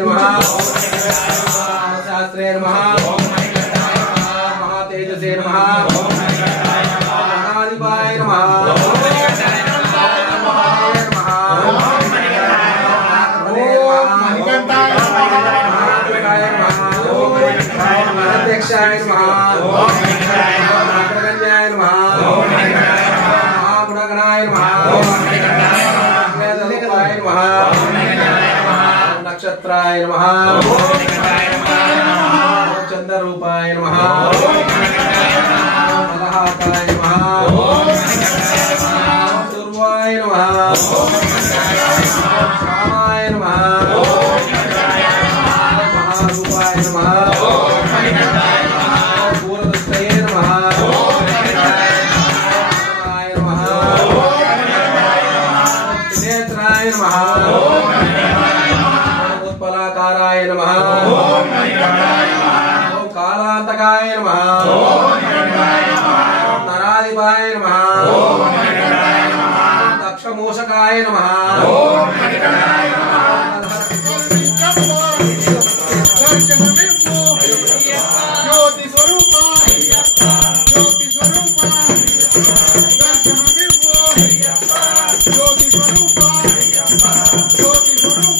महाशास्त्रे नमः शास्त्रे नमः महातेजसे नमः महाधिपाय नमः अध्यक्षाय नमः अग्रगण्याय नमः महागुणगणाय नमः वेदरूपाय नमः नक्षत्राय नमः चंद्ररूपाय नमः मलहाताय नमः दुर्वाय नमः श्यामाय नमः महारूपाय नमः पूर्वदृष्टये नमः नमः नेत्राय नमः उत्पलाकाराय नमः कालांतकाय नमः नराधिपाय नमः दक्षमूषकाय नमः ज्योति स्वरूप ज्योति स्वरूप ज्योति स्वरूप ज्योति स्वरूप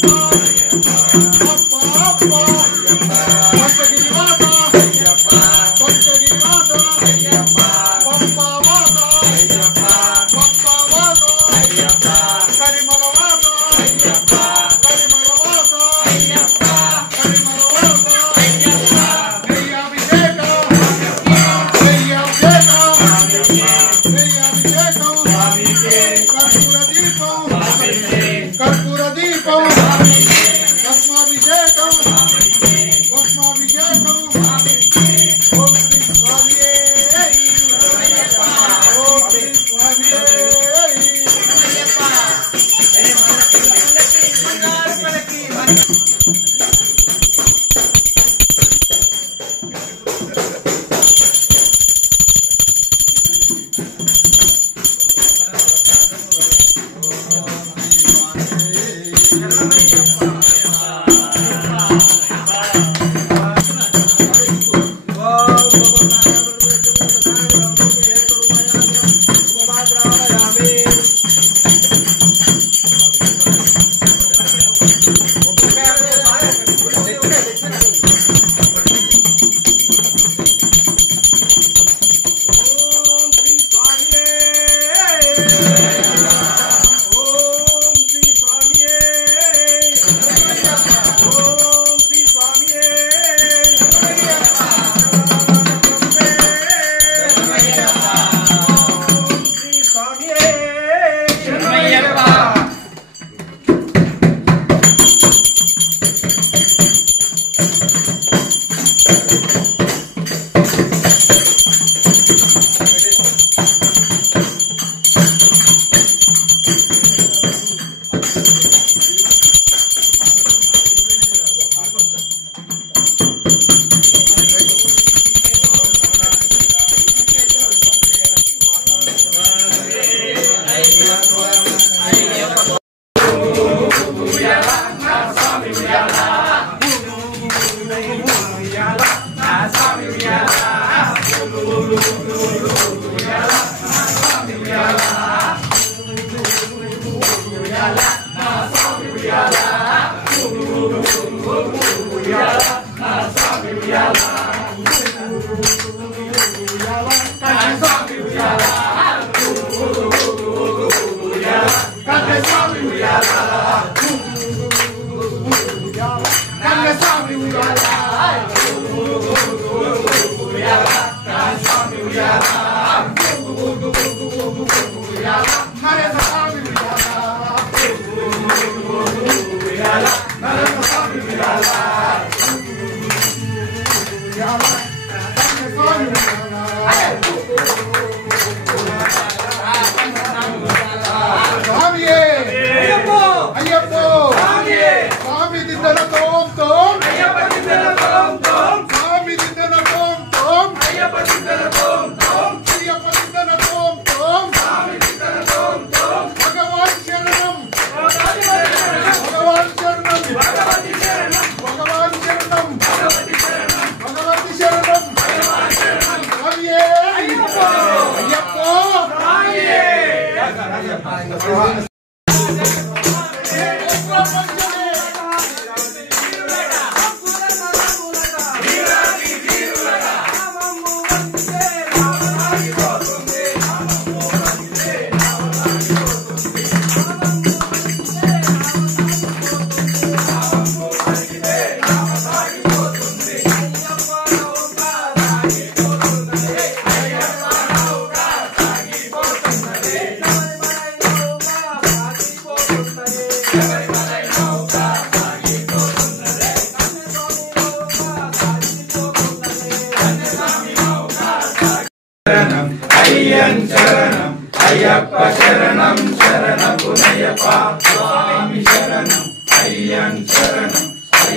भगवान शरणम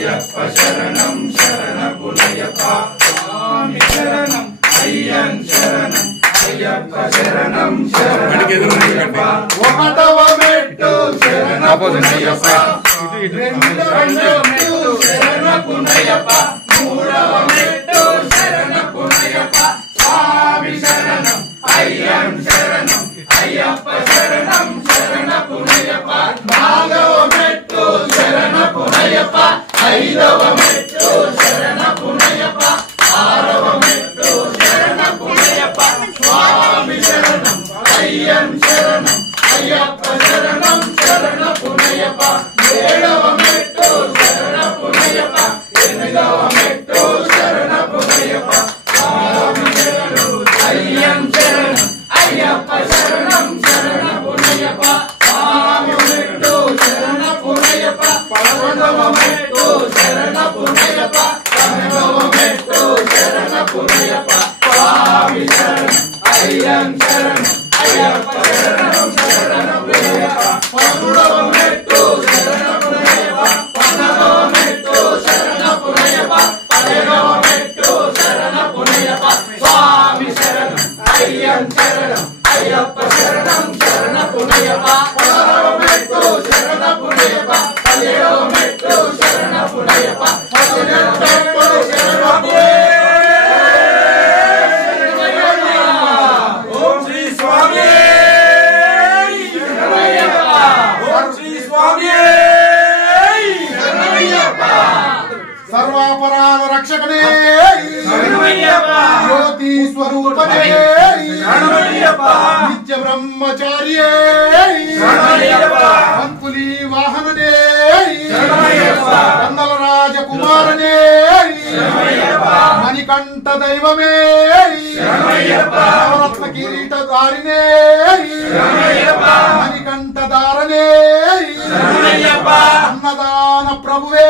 అయ్యప్ప శరణం శరణపునయ్యప్ప స్వామి శరణం అయ్యన్ శరణం అయ్యప్ప శరణం శరణపునయ్యప్ప ఒకటవ మెట్టు శరణపునయ్యప్ప రెండవ మెట్టు శరణపునయ్యప్ప మూడవ మెట్టు శరణపునయ్యప్ప స్వామి శరణం అయ్యన్ శరణం అయ్యప్ప శరణం శరణపునయ్యప్ప నాలుగవ మెట్టు శరణపునయ్యప్ప ఐదవ మెట్టు శరణపునయ్యప్ప ఆరవ మెట్టు శరణపునయ్యప్ప స్వామి శరణం అయ్యన్ శరణం అయ్యప్ప శరణం శరణపునయ్యప్ప ఏడవ మెట్టు శరణపునయ్యప్ప ఎనిమిదవ మెట్టు శరణపునయ్యప్ప స్వామి శరణం అయ్యన్ శరణం అయ్యప్ప శరణం శరణపునయ్యప్ప స్వామి మెట్టు శరణపునయ్యప్ప పదకొండవ మెట్టు శరణపునయ్యప్ప పన్నెండవ మెట్టు శరణపునయ్యప్ప స్వామి శరణం అయ్యన్ శరణం అయ్యప్ప శరణం శరణపునయ్యప్ప పదమూడవ మెట్టు శరణపునయ్యప్ప పద్నాలుగవ మెట్టు శరణపునయ్యప్ప పదిహేడవ మెట్టు శరణపునయ్యప్ప స్వామి శరణం అయ్యన్ శరణం అయ్యప్ప శరణం శరణపునయ్యప్ప పదహారవ మెట్టు శరణపునయ్యప్ప పదిహేడవ మెట్టు శరణపునయ్యప్ప పద్దెనిమిదవ మెట్టు ఓం శ్రీ స్వామి శరణమయ్యప్ప ఓం శ్రీ స్వామి శరణమయ్యప్ప సర్వాపరాధ రక్షకనే శరణమయ్యప్ప జ్యోతి స్వరూపనే శరణమయ్యప్ప నిత్య బ్రహ్మచారియే శరణమయ్యప్ప అంకులి వాహననే శరణమయ్యప్ప కందల రాజకుమారనే శరణమయ్యప్ప మణికంఠ దైవమే శరణమయ్యప్ప నవరత్న కిరీటధారినే శరణమయ్యప్ప మణికంఠ ధారనే శరణమయ్యప్ప అన్నదాన ప్రభువే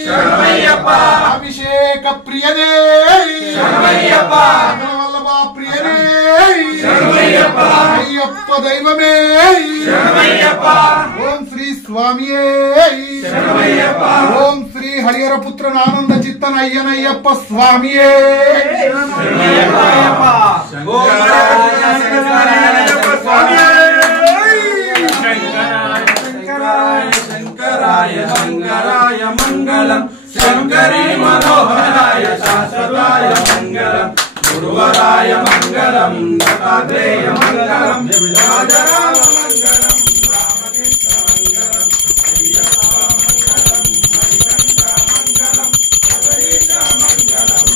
శరణమయ్యప్ప అభిషేక ప్రియనే శరణమయ్యప్ప వల్లభ ప్రియనే శరణమయ్యప్ప అయ్యప్ప దైవమే శరణమయ్యప్ప ఓం శ్రీ స్వామియే శరణమయ్యప్ప ఓం శ్రీ హరిహర పుత్రనానంద చిత్తన అయ్యనయ్యప్ప స్వామియే శరణమయ్యప్ప ఓం శంకరాయప్ప స్వామి శంకరాయ శంకరాయ శంకరాయ మంగళం శంకరీ మనోహరాయ శాశ్వతాయ మంగళం గురువరాయ మంగళం దత్తాత్రేయ మంగళం రాజరామ మంగళం రామకృష్ణ మంగళం అయ్యప్ప మంగళం మణికంఠ మంగళం శబరీశ మంగళం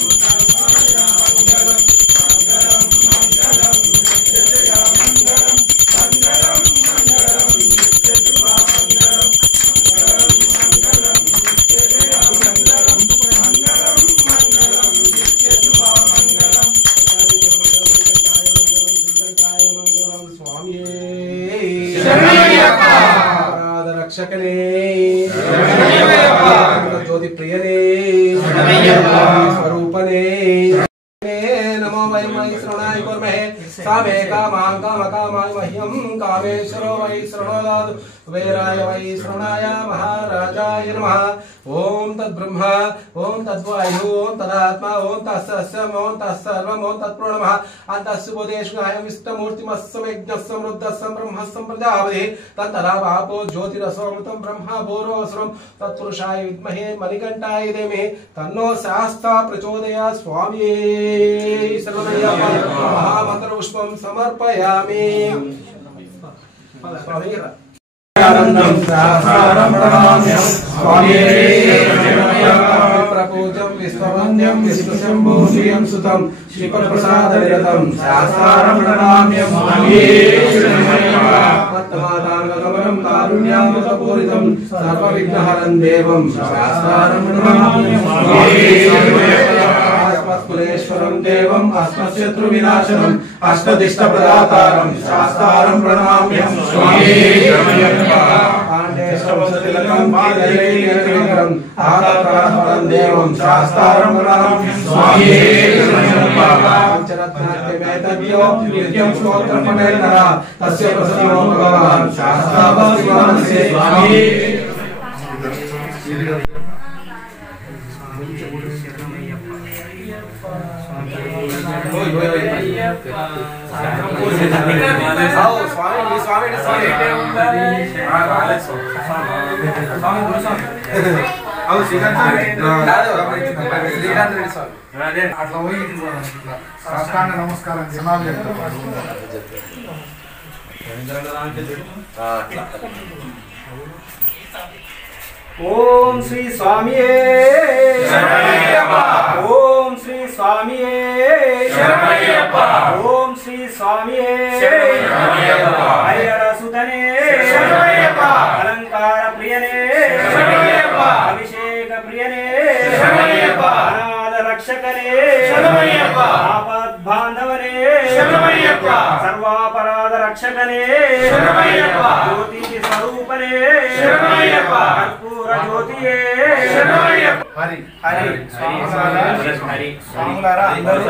సంసార మంగళం మంగళం మంగళం నిత్యజయ మంగళం మంగళం మంగళం నిత్యశుభ మంగళం మంగళం మంగళం నిత్యజయ మంగళం మంగళం మంగళం నిత్యశుభ మంగళం శరణమయ్యప్ప రక్షకనే శరణమయ్యప్ప జ్యోతి ప్రియనే శరణమయ్యప్ప స్వరూపనే నమో వయం వై శ్రవణాయ కుర్మహే సామే కామాం కామకామాయ మహ్యం కామేశ్వరో వై శ్రవణోదాదు కుబేరాయ వై శ్రవణాయ మహారాజాయ నమః ఓం తద్బ్రహ్మ ఓం తద్వాయు ఓం తదాత్మ ఓం తస్సస్యం ఓం తత్సర్వం ఓం తత్ప్రో నమః అంతస్సు బోధేష్ణాయ విష్టమూర్తిమస్సమేజ్ఞస్సం రుద్రస్సం బ్రహ్మస్సం ప్రజాపతి తత్తదావాపో జ్యోతిరసోమృతం బ్రహ్మ భూరోస్రం తత్పురుషాయ విద్మహే మణికంఠాయ ధీమహి తన్నో శాస్తా ప్రచోదయాత్ స్వామియే శరణమయ్యప్ప మహామంత్ర పుష్పం సమర్పయామి స్వామి ఆనందం సహస్రం ప్రణామ్యం స్వామి ప్రపూజం విశ్వవంద్యం విష్ణుశంభో శ్రియం సుతం శ్రీపరప్రసాదనిరతం సహస్రం ప్రణామ్యం స్వామి మత్తమాతాంగగమనం కారుణ్యామృతపూరితం సర్వవిఘ్నహరం దేవం సహస్రం ప్రణామ్యం కులేశ్వరం దేవం అస్మశత్రు వినాశనం అష్టదిష్ట ప్రదాతారం శాస్త్రం ప్రణామ్యం స్వామి పాండేశ్వరం పాదైకం ఆకారం దేవం శాస్త్రం ప్రణామ్యం స్వామి పంచరత్నాద్యమేతద్యో నిత్యం స్తోత్రపఠేన తస్య ప్రసన్నో భగవాన్ శాస్త్రావసివానసే స్వామి అట్లా పోయి సాష్టాంగ నమస్కారం జనాలు ఓం శ్రీ స్వామియే ఓం శ్రీ స్వామియే ఓం శ్రీ స్వామియే హరిహర సుతనే అలంకార ప్రియనే అభిషేక ప్రియనే అనాథ రక్షకనే ఆపద్ బాంధవనే సర్వాపరాధ రక్షకనే జ్యోతి స్వరూపనే కర్పూర జ్యోతియే హరి హరి హరి స్వాములారా అందరూ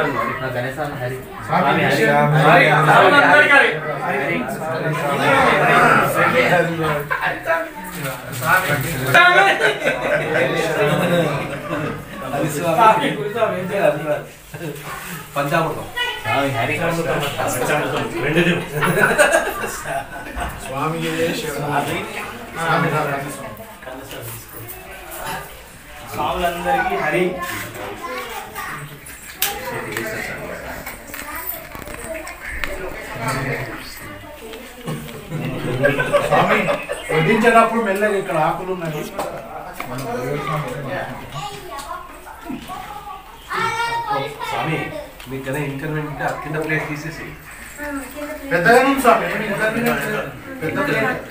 పంచామృతం స్వామి స్వాములందరికీ హరి స్వామి వడ్డించేటప్పుడు మెల్లగా ఇక్కడ ఆకులు ఉన్నాయి స్వామి మీకు కదా ఇన్కన్వీనియంట్ ఉంటే కింద ప్లేట్ తీసేసి పెద్దగా ఉంది స్వామి పెద్ద ప్లేట్